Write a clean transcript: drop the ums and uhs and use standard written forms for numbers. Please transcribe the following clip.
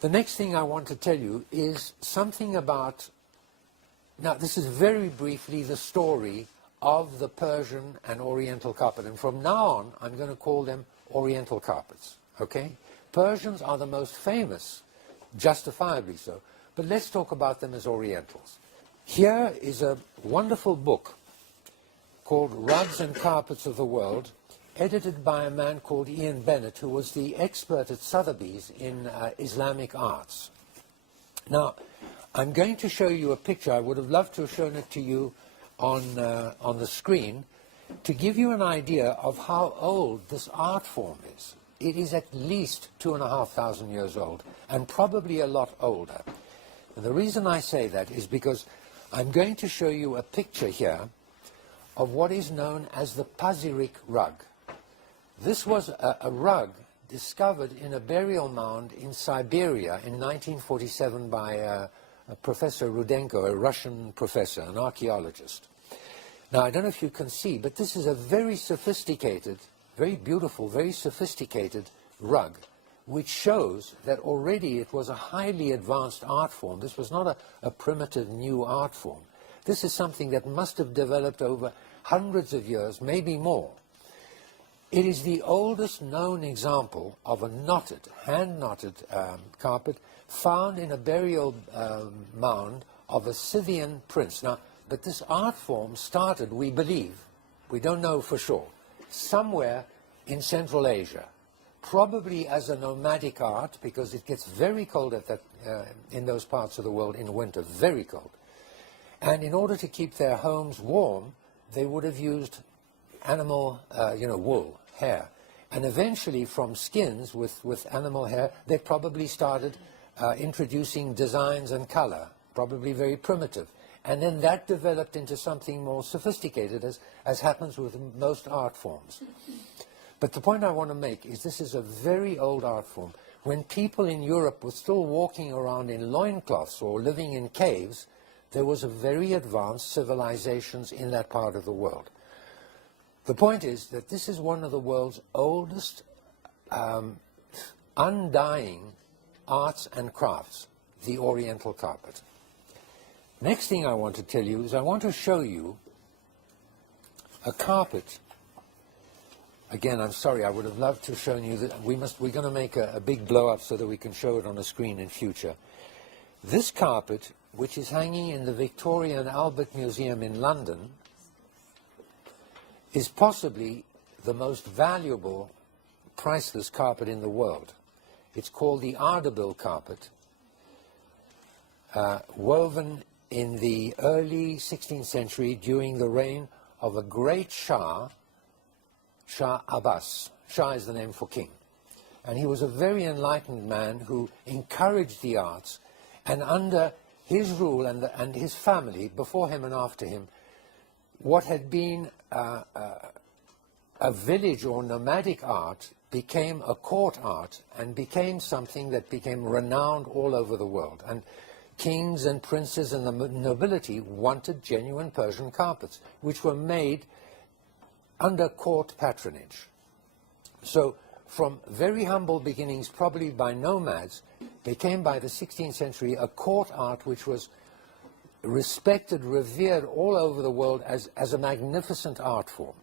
The next thing I want to tell you is something about, now this is very briefly the story of the Persian and Oriental carpet. And from now on, I'm going to call them Oriental carpets, okay? Persians are the most famous, justifiably so, but let's talk about them as Orientals. Here is a wonderful book called Rugs and Carpets of the World, edited by a man called Ian Bennett, who was the expert at Sotheby's in Islamic arts. Now, I'm going to show you a picture. I would have loved to have shown it to you on the screen to give you an idea of how old this art form is. It is at least 2,500 years old, and probably a lot older. And the reason I say that is because I'm going to show you a picture here of what is known as the Pazyryk rug. This was a rug discovered in a burial mound in Siberia in 1947 by Professor Rudenko, a Russian professor, an archaeologist. Now, I don't know if you can see, but this is a very sophisticated, very beautiful, very sophisticated rug, which shows that already it was a highly advanced art form. This was not a primitive new art form. This is something that must have developed over hundreds of years, maybe more. It is the oldest known example of a knotted, hand-knotted carpet found in a burial mound of a Scythian prince. Now, but this art form started, we believe, we don't know for sure, somewhere in Central Asia, probably as a nomadic art, because it gets very cold at that, in those parts of the world in winter, very cold. And in order to keep their homes warm, they would have used animal, wool, hair. And eventually, from skins with animal hair, they probably started introducing designs and color, probably very primitive. And then that developed into something more sophisticated, as happens with most art forms. But the point I want to make is this is a very old art form. When people in Europe were still walking around in loincloths or living in caves, there was a very advanced civilizations in that part of the world. The point is that this is one of the world's oldest undying arts and crafts, the Oriental carpet. Next thing I want to tell you is I want to show you a carpet. Again, I'm sorry, I would have loved to have shown you that we're going to make a big blow-up so that we can show it on a screen in future. This carpet, which is hanging in the Victoria and Albert Museum in London, is possibly the most valuable, priceless carpet in the world. It's called the Ardabil carpet, woven in the early 16th century during the reign of a great Shah, Shah Abbas. Shah is the name for king. And he was a very enlightened man who encouraged the arts, and under his rule and his family, before him and after him, what had been a village or nomadic art became a court art and became something that became renowned all over the world. And kings and princes and the nobility wanted genuine Persian carpets, which were made under court patronage. So from very humble beginnings, probably by nomads, became by the 16th century a court art which was respected, revered all over the world as a magnificent art form.